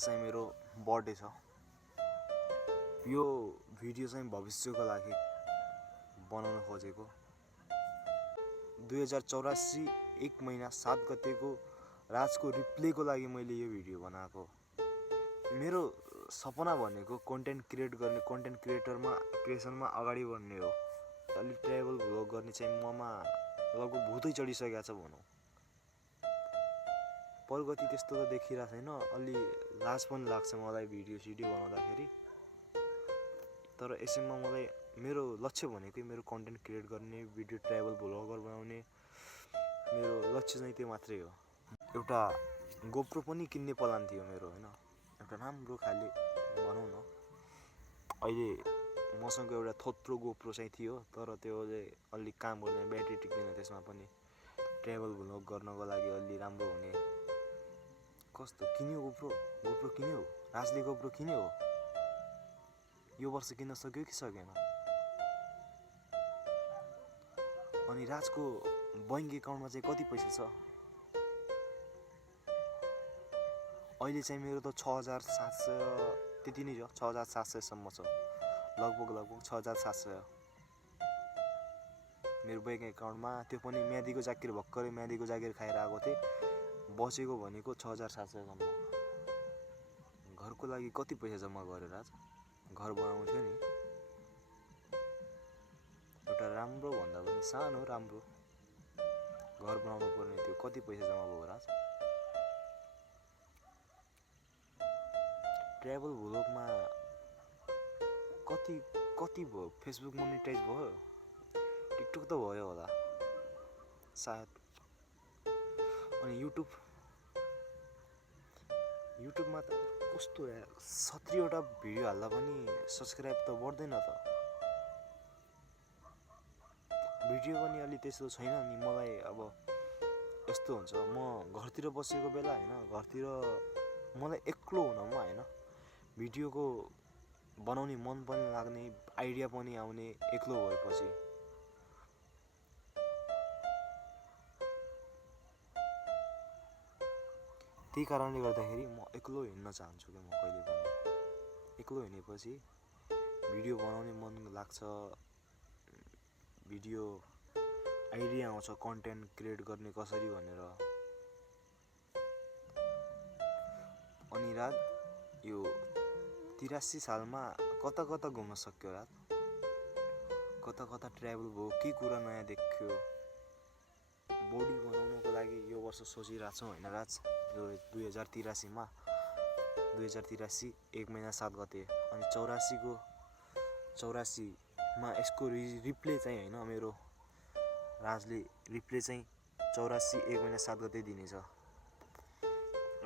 चाहिँ मेरो बर्थडे छ। यो भिडियो चाहिँ भविष्यको लागि बनाउन खोजेको। 2084 1 महिना 7 गतेको राजको रिप्लेको लागि मैले यो भिडियो बनाएको। मेरो सपना भनेको कन्टेन्ट क्रिएटरमा क्रिएसनमा अगाडि बढ्ने हो। अलि ट्राभल भ्लग गर्ने चाहिँ ममा लगभग भूतै चढिसकेको छ भनौँ। प्रगति त्यस्तो त देखिरहेको छैन। अलि लाज पनि लाग्छ मलाई भिडियो बनाउँदाखेरि। तर यसैमा मलाई मेरो लक्ष्य भनेकै मेरो कन्टेन्ट क्रिएट गर्ने, भिडियो ट्राभल भ्लगर बनाउने मेरो लक्ष्य चाहिँ त्यो मात्रै हो। एउटा गोप्रो पनि किन्ने प्लान थियो मेरो हैन। एउटा राम्रो खाले भनौँ न। अहिले मसँग एउटा थोत्रो गोप्रो चाहिँ थियो, तर त्यो चाहिँ अलि काम गर्दैन, ब्याट्री टिक्दैन त्यसमा पनि। ट्राभल भ्लग गर्नको लागि अलि राम्रो हुने। कस्तो किन्यो गोप्रो किन्यो? राजले गोप्रो किन्यो हो? यो वर्ष किन्न सक्यो कि सकेन? अनि राजको बैंक एकाउन्टमा चाहिँ कति पैसा छ? अहिले चाहिँ मेरो त 6700 त्यति नै छ, 6700 सम्म छ। लगभग 6700 मेरो बैंक एकाउन्टमा। त्यो पनि म्यादीको जागिर भर्खरै म्यादीको जागिर खाएर आएको थिएँ। बचेको भनेको 6700 सम्म। घरको लागि कति पैसा जम्मा गरेर आज घर बनाउनु थियो नि। एउटा राम्रो भन्दा पनि सानो राम्रो घर बनाउनु पर्ने थियो। कति पैसा जम्मा भयो राज? ट्राभल भ्लगमा कति भयो? फेसबुक मोनेटाइज भयो? टिकटक त भयो होला सायद। अनि युट्युबमा त कस्तो 70 वटा भिडियो हाल्दा पनि सब्सक्राइब त बढ्दैन त। भिडियो पनि अलि त्यस्तो छैन नि। मलाई अब यस्तो हुन्छ, म घरतिर बसेको बेला हैन, घरतिर मलाई एक्लो हुनमा हैन, भिडियोको बनाउने मन पनि लाग्ने, आइडिया पनि आउने एक्लो भएपछि। त्यही कारणले गर्दाखेरि म एक्लो हिँड्न चाहन्छु कि म कहिले पनि। एक्लो हिँडेपछि भिडियो बनाउने मन लाग्छ, भिडियो आइडिया आउँछ कन्टेन्ट क्रिएट गर्ने कसरी भनेर। अनि रात यो 83 सालमा कता घुम्न सक्यो रात? कता ट्राभल भयो, के कुरा नयाँ देख्यो? बडी बनाउनको लागि यो वर्ष सोचिरहेको छौँ हैन राज। 2083 1 महिना 7 गते। अनि 84 मा यसको रिप्ले चाहिँ हैन, मेरो राजले रिप्ले चाहिँ 84 1 महिना 7 गते दिनेछ।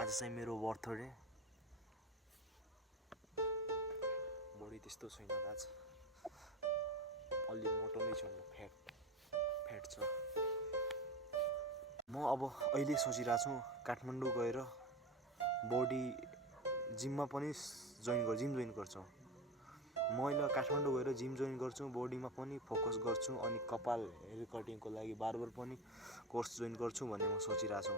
आज चाहिँ मेरो बर्थडे। बडी त्यस्तो छैन राज, अलि मोटो नै छु, फ्याट छ। म अब अहिले सोचिरहेको छु काठमाडौँ गएर बडी जिममा पनि जोइन गर्छु। म अहिले काठमाडौँ गएर जिम जोइन गर्छु, बडीमा पनि फोकस गर्छु। अनि कपाल हेयर कटिङको लागि बार्बर पनि कोर्स जोइन गर्छु भन्ने म सोचिरहेको छु।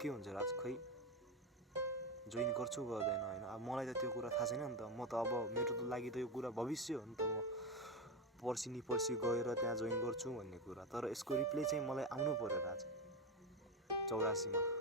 के हुन्छ राज, खै जोइन गर्छु गर्दैन हैन। अब मलाई त त्यो कुरा थाहा छैन नि त। म त अब मेरो त लागि त यो कुरा भविष्य हो नि त। म पर्सि गएर त्यहाँ जोइन गर्छु भन्ने कुरा। तर यसको रिप्ले चाहिँ मलाई आउनु पर्यो राज 84 मा।